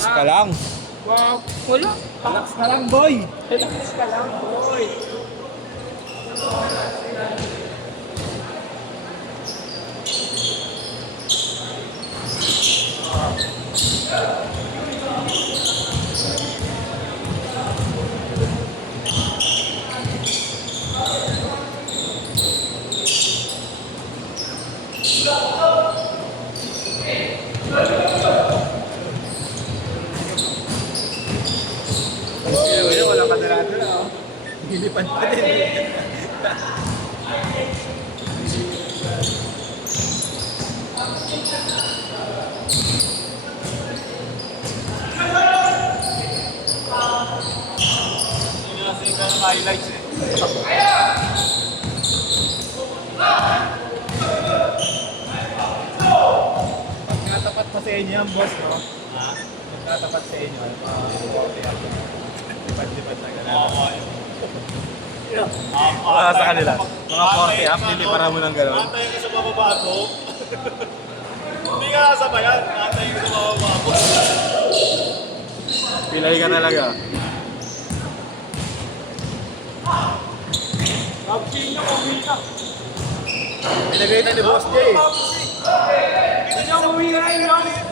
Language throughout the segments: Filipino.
Relax ka lang. Wow, wala. Relax ka lang, boy. Relax ka lang, boy. Kaya wala ka dala-dala. Lilipad pa din. Highlights eh. Nagkatapat pa sa inyo yung boss, no? Ha? Nagkatapat sa inyo. Lipad-lipad na gano'n. Para sa kanila. Mga 40 up, hindi para mo ng gano'n. Antay ka sa mababago. Hindi ka nasabayan. Antay ka sa mababago. Pilay ka talaga. Kapsin nyo, uwi ka. Pinagay na ni Boss Jay. Sige, uwi ka na yun.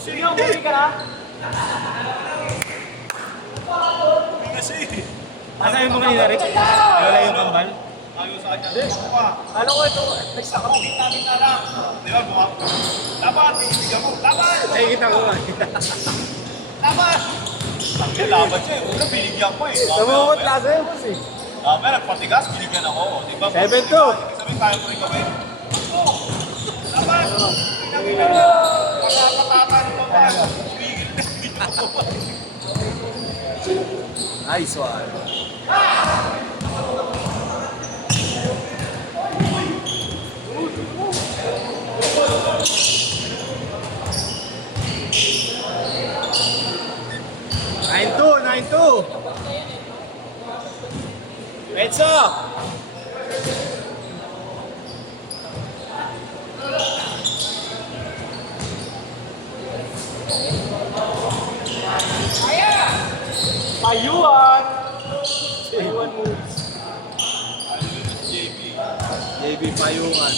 Sige, uwi ka na. Hindi kasi. Asa yung kanina rin? Wala yung kambal? Ayaw sa kanya. Ano ko ito? Next ako. Kita lang. Di ba, buka? Dapat, tinitigan mo. Dapat! Ay, kita ko nga. Dapat! Ang laban siya eh. Una, binigyan ko eh. Namumot lasa yun, boss eh. Mamaya, nagpatigas, binigyan ako. Di ba? 7-2. Sabihin, kaya mo rin gawin. Dapat! Pagkakatatan mo ba? Bigil na ako. Nice one. Nine two. Benzo. Payuan. Payuan moves. JB Payungan.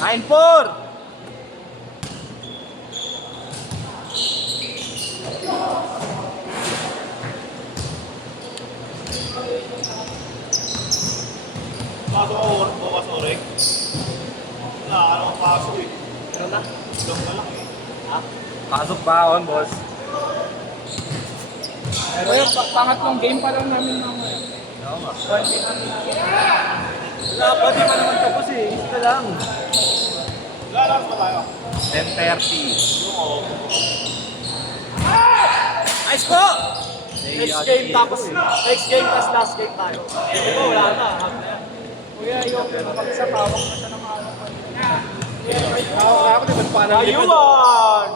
Nine four. Pasok ako, bukas orek. Wala, ano ang pasok eh. Ano na? Doon ka lang eh. Pasok baon, boss. Kaya pangatlong game pa lang namin mamaya. Oo nga. One game namin. Wala pa, di pa naman tapos eh. Isa lang. Lalabas pa tayo. 10:30. Oo. Nice po! Next game tapos next game tapos last game tayo. Di ba wala na? Half na yan. Kuya, yung pag-isa pawak na siya ng araw. Ako naman pa nang Payuan!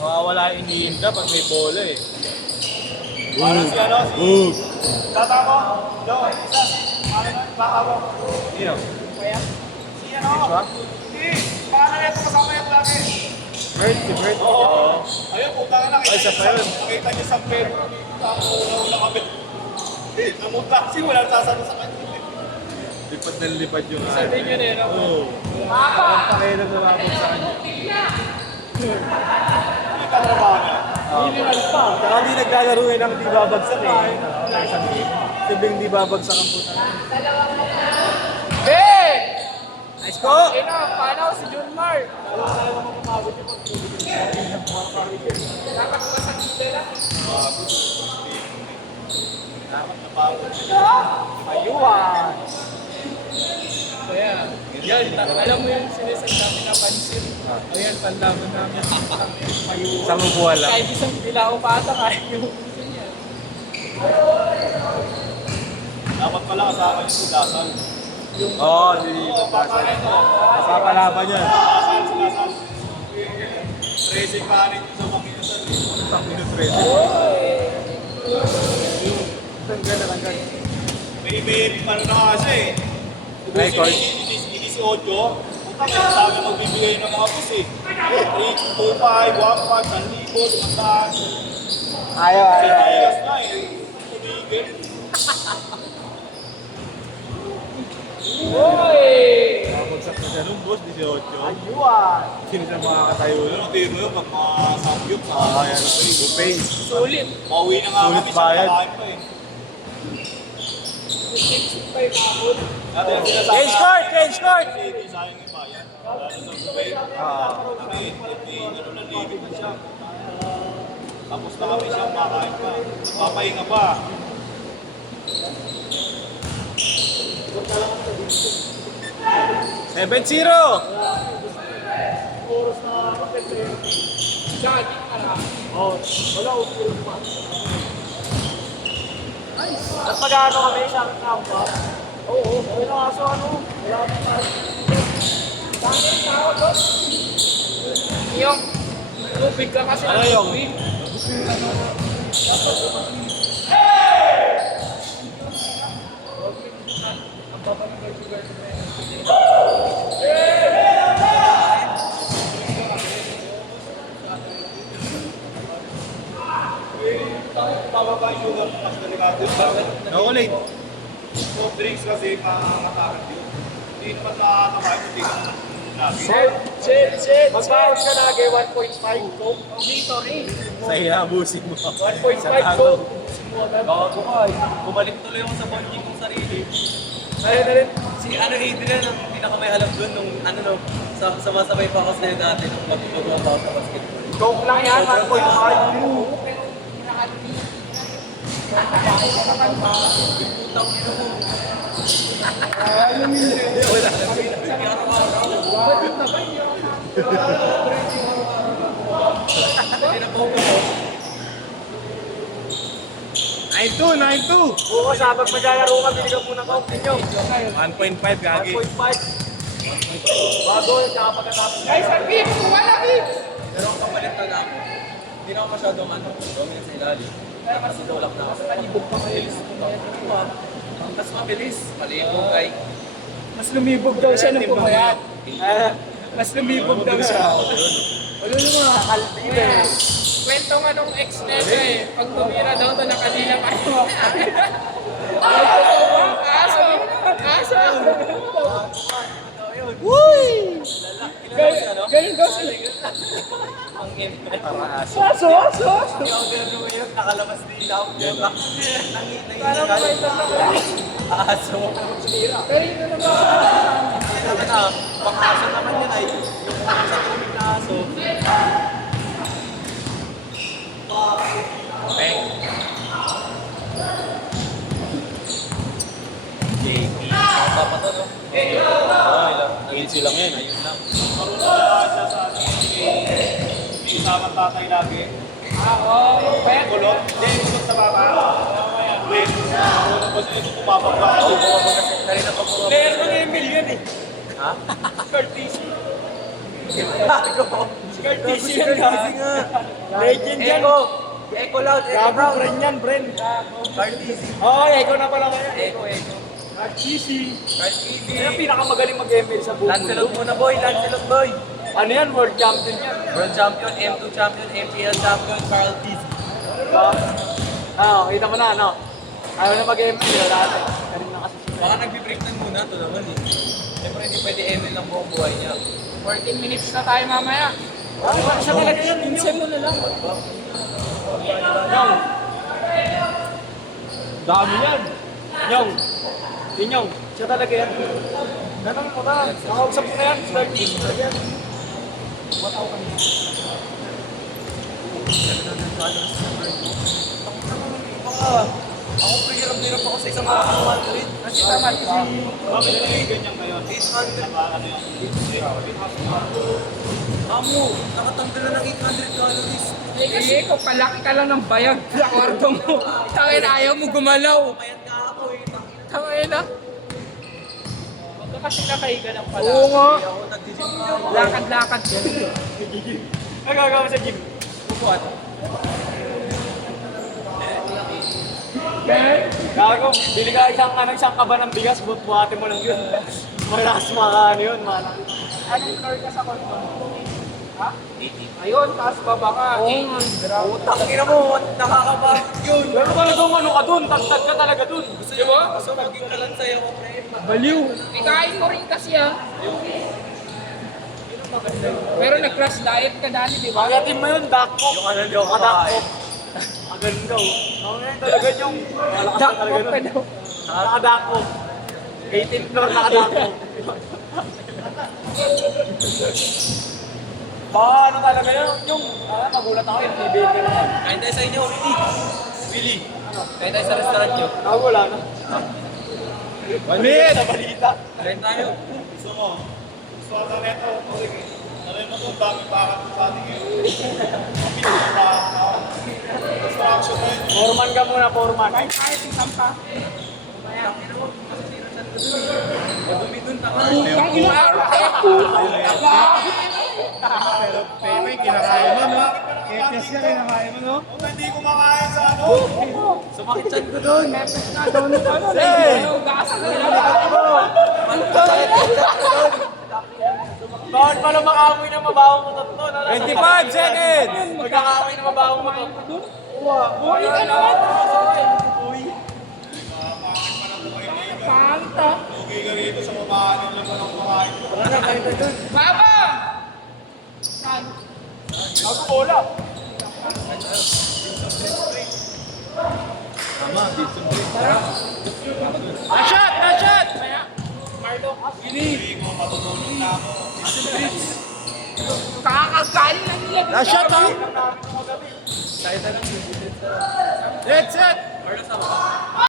Mawawala yung iniinda pag may bola eh. Ano si ano? Tata mo? Do, isa. Baka mo. Sino? Si ano? Si, paano na ito kasama yung lagi? Bert, si Bert. Oo. Ayun, putang na. Ay, siya pa yun. Nakita niyo sa pet. Tapos wala kami. Namutasi, wala sasano sa kanya. Lipad na lipad yung Isa din yun eh. No? Oo. Parang pakialam na mabot sa kanya. Hindi ka trabaho niya. Minimal pa. Saka hindi naglalaro eh ng di babagsak eh. Isang game. Sibing di babagsak ang puta. Ben! Nice ko! Ina, paano si Junmar? Dapat ba sa titela? Payuan! Kaya, yan, alam mo yung sinesend namin na pansin. Ayan, panlaban namin. Payuan. Isang upuan lang. Kahit isang bila ko pata, kahit yung gusto niya. Dapat pala kasama yung sudasan. Oo, hindi pa. Paano ito? Papalaban yan. Sudasan. 13 pa rin sa mga minusan. Tapos 13. Tanggal. May ano na nga siya eh. Record. Inis 8. Puta, may sabi magbibigay ng mga bus eh. 3, 2, 5, 1, 5, 1,000, 100. Ayaw. Sinilas na eh. Tumigil. Nakapagsak na siya nung boss, 18. Ayun. Sino siya makakatayo nun? Ano tayo mo yun? Pag mga samgyup, Kaya na ito, bupay. Sulit. Pauwi na nga Sulit kami bayad. sa kakain pa eh. Dati ang sinasabi Change court! Change court! Kasi hindi sayang yung bayan. Lalo sa bupay. Kami, ano na ligid na siya. Tapos na kami siya, makain pa. Papahinga pa. Seven zero! At mag-ano kami, isang round ba? Oo, okay na kaso ano, wala pa. Dami tao doon. Yung tubig ka kasi. Ano yung? Pababa yung sugar, mas delikado. Nakulit. Soft drinks kasi makakatakot yun. Hindi naman nakakamain, hindi ka naman nabi. Shit. Mag-bound ka na lagay 1.5 Coke. Dito rin. Sa hinabusin mo. 1.5 Coke. Bago ka eh. Bumalik tuloy ako sa bonding kong sarili. Ayun na rin. Si Adrian ang pinakamay alam doon nung sumasabay pa ako sa'yo dati nung magpagawa pa ako sa basketball. Coke lang yan, 1.5. Nine two, 9-2! Bukas habang maglalaro ka, binigyan mo ng Coke ninyo. 1.5 gagi. 1.5. Bago, tsaka pagkatapos. Guys, ang beef! Wala beef! Pero ang kapalit na ako, hindi na ako masyadong dominant sa ilalim. Kasi tulak na ako. Palibog pa kayo. Mas mabilis. Palibog ay Mas lumibog daw siya nung pumayat. Mas lumibog daw siya. Ano yung mga kalbi eh. Kwento nga nung ex niya eh. Pag tumira daw ito, nakalila pa yung aso! Aso! Ganun daw sila. ang Aso! Aso! Yung order mo yun, nakalabas din ilaw. Parang may Aso. pero yun na naman. Hindi naman na, pang-aso naman yun ay yung sa tubig na aso. Papato, no? Easy lang yan. Ayun lang. Marunong siya sa ating hindi kasama tatay lagi. Kaya Kulot. Hindi, kulot sa baba. Wait. Marunong ba sila pumapagpa? Kanina pa puro. player ng Emil yun eh. Ha? Curtis. Gago. Curtis Si yun Curtis nga. Legend yan. Echo. Echo loud. Echo Gago, proud. Bren yan, Bren. Curtis. Oo, Echo na pala kaya. Echo. Easy. Curtis. Yan ang pinakamagaling mag-ML sa buong Lancelot mundo. muna boy. Lancelot boy. Ano yan? World champion yan. World champion, M2 champion, MPL champion, Carl Tiz. Kita mo na, ano? Ayaw na mag-ML. Wala natin. Karin na kasi siya. Baka nagbi-breakdown muna ito naman eh. Siyempre hindi pwede ML lang buong buhay niya. 14 minutes na tayo mamaya. Ano siya talaga yan? Minsan mo na lang. Nyong. Dami yan. Nyong. Nyong. Siya talaga yan. Ganun mo ba? Nakausap ko na yan. 30. Talaga yan. Ako hirap-hirap ako sa isang araw ng Madrid. Kasi tama. Bakit hindi ganyan kayo? 800. Ano yung Amo, nakatanggal na ng 800 calories. Kasi kung palaki ka lang ng bayag sa kwarto mo. Tangin ayaw mo gumalaw. Mayat nga ako eh. Tangin na. Huwag ka kasi nakahiga ng pala. Ako nag-gym na ako. Lakad-lakad yan. Ano gagawin sa gym? Bubuhat. Gago, bili ka isang kaba ng bigas, buhat-buhatin mo lang yun. Malakas maka ano yun, mana. Anong floor ka sa court mo? Ha? Ayun, taas baba ka. Utang ina mo, nakakabang yun. Pero talagang ano ka dun, tagtag ka talaga dun. Gusto niyo ba? Gusto maging kalansay ako, pre. Baliw. Ikain mo rin kasi ah. Pero nag-crash diet ka dati, di ba? Pagatin mo yun, dakpok. Yung ano, di ako Dakpok. Maganda oh. Ako ngayon talaga yung malakas na talaga dun. Nakadakpok. 18th floor nakadakpok. Baka ano talaga yun, yung magulat ako yung TV ka na yan. Kain tayo sa inyo, Willie. Willie. Kain tayo sa restaurant nyo. Ako wala na. Sa balita. Kain tayo. Gusto mo? Gusto ka sa neto? Sige. Alam mo kung bakit bakit sa ating ngayon? Kapit na construction na yun. Foreman ka muna, foreman. Kahit isang pa. Bumidun na ka. Ang inaar. Pero may kinakain mo, no? Kekes ka, kinakain mo, no? Kung hindi kumakain sa ano? Sumakit chan ko dun. Gasa ka Bawal pala makaamoy ng mabawang mo to. 25 seconds! Magkakaamoy ng mabawang mo to. Uy ka naman. Pangit ah. Okay ka rito sa mamahanin lang ng kumakain. Baba! Saan? Ako bola. Na-shot! Na-shot! Hindi ko matutulog na ako. Kakakaling lang nila. Na-shot, ha? Tayo na lang. Dead set! Or nasa